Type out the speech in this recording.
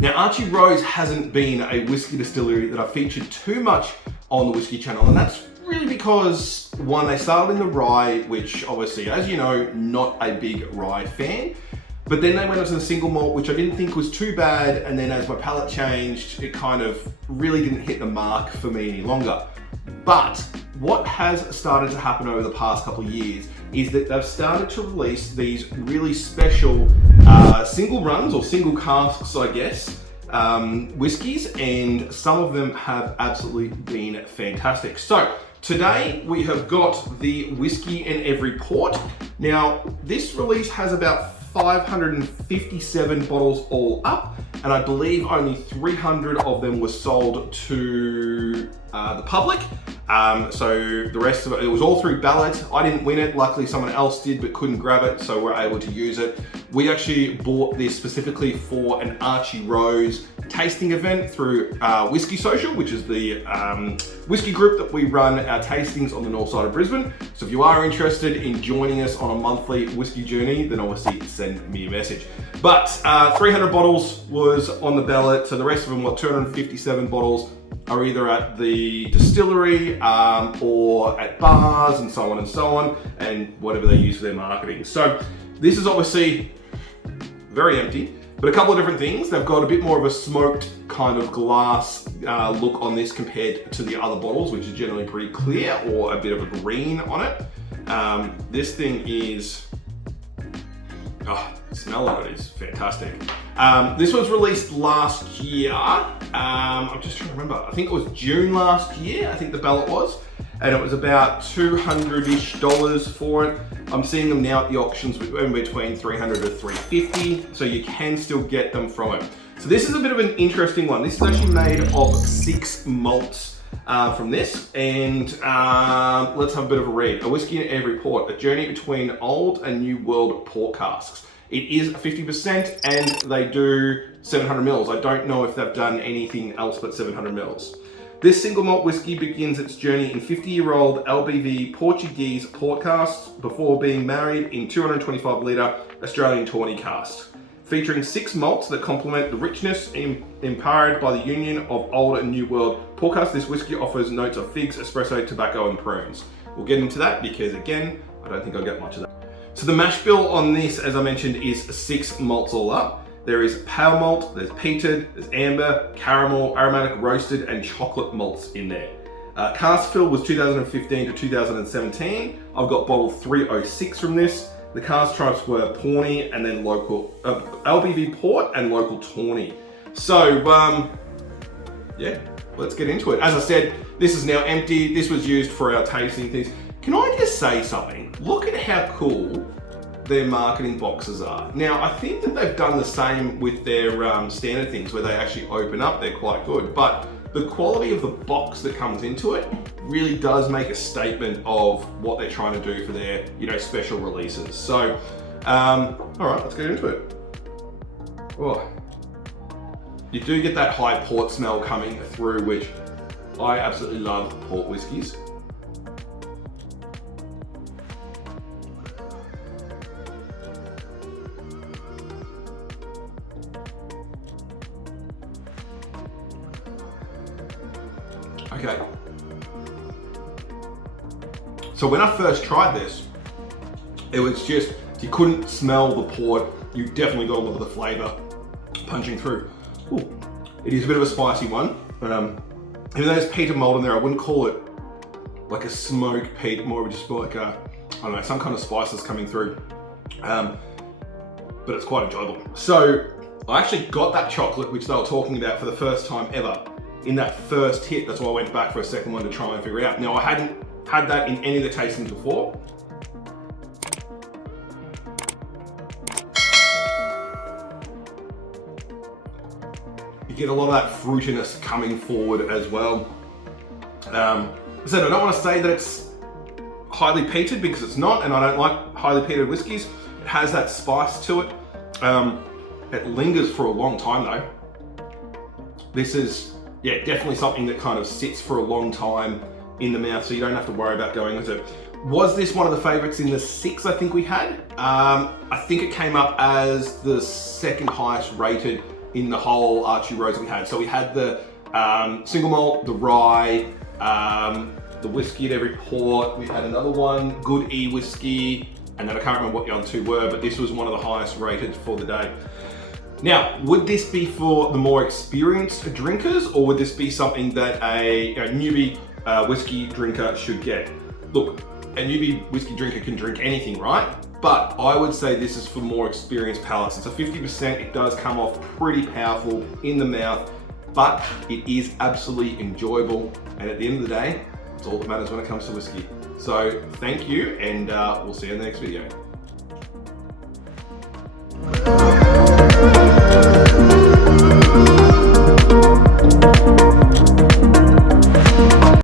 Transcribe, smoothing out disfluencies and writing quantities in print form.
Now, Archie Rose hasn't been a whiskey distillery that I've featured too much on the Whiskey channel, and that's really because, one, they started in the rye, which obviously, as you know, not a big rye fan. But then they went into the single malt, which I didn't think was too bad, and then as my palate changed, it kind of really didn't hit the mark for me any longer. But what has started to happen over the past couple of years is that they've started to release these really special single runs or single casks, I guess, whiskies, and some of them have absolutely been fantastic. So today we have got the Whisky In Every Port. Now, this release has about 557 bottles all up, and I believe only 300 of them were sold to the public. So the rest of it was all through ballot. I didn't win it. Luckily someone else did, but couldn't grab it, so we're able to use it. We actually bought this specifically for an Archie Rose tasting event through Whisky Social, which is the whiskey group that we run our tastings on the north side of Brisbane. So if you are interested in joining us on a monthly whiskey journey, then obviously send me a message. But 300 bottles was on the ballot, so the rest of them, 257 bottles, are either at the distillery or at bars and so on, and whatever they use for their marketing. So this is obviously very empty, but a couple of different things. They've got a bit more of a smoked kind of glass look on this compared to the other bottles, which is generally pretty clear or a bit of a green on it. This thing is, the smell of it is fantastic. This was released last year. I'm just trying to remember. I think it was June last year, I think the ballot was. And it was about $200-ish for it. I'm seeing them now at the auctions in between $300 to $350, so you can still get them from it. So this is a bit of an interesting one. This is actually made of 6 malts from this, and let's have a bit of a read. A Whisky In Every Port, a journey between old and new world port casks. It is 50% and they do 700 mils. I don't know if they've done anything else but 700 mils. This single malt whiskey begins its journey in 50-year-old LBV Portuguese port casks before being married in 225 litre Australian tawny casks. Featuring 6 malts that complement the richness imparted by the union of old and new world port casks, this whiskey offers notes of figs, espresso, tobacco and prunes. We'll get into that because, again, I don't think I'll get much of that. So the mash bill on this, as I mentioned, is 6 malts all up. There is pale malt, there's peated, there's amber, caramel, aromatic, roasted, and chocolate malts in there. Cask fill was 2015 to 2017. I've got bottle 306 from this. The cask types were tawny and then local, LBV port and local tawny. So, yeah, let's get into it. As I said, this is now empty. This was used for our tasting things. Can I just say something? Look at how cool their marketing boxes are. Now, I think that they've done the same with their standard things where they actually open up. They're quite good, but the quality of the box that comes into it really does make a statement of what they're trying to do for their, special releases. So, all right, let's get into it. Oh, you do get that high port smell coming through, which I absolutely love port whiskies. Okay, so when I first tried this, it was just, you couldn't smell the port. You definitely got a lot of the flavor punching through. Ooh, it is a bit of a spicy one. Even though there's peated malt in there, I wouldn't call it like a smoked peat, more of just like I don't know, some kind of spices coming through. But it's quite enjoyable. So I actually got that chocolate, which they were talking about for the first time ever, in that first hit. That's why I went back for a second one to try and figure it out. Now, I hadn't had that in any of the tastings before. You get a lot of that fruitiness coming forward as well. I said, I don't want to say that it's highly peated because it's not, and I don't like highly peated whiskies. It has that spice to it. It lingers for a long time though. This is, yeah, definitely something that kind of sits for a long time in the mouth, so you don't have to worry about going with it. Was this one of the favorites in the 6 I think we had? I think it came up as the second highest rated in the whole Archie rows we had. So we had the single malt, the rye, the Whisky in Every Port. We had another one, Good E Whiskey, and then I can't remember what the other two were, but this was one of the highest rated for the day. Now, would this be for the more experienced drinkers, or would this be something that a newbie whiskey drinker should get? Look, a newbie whiskey drinker can drink anything, right? But I would say this is for more experienced palates. It's a 50%, it does come off pretty powerful in the mouth, but it is absolutely enjoyable. And at the end of the day, it's all that matters when it comes to whiskey. So thank you, and we'll see you in the next video.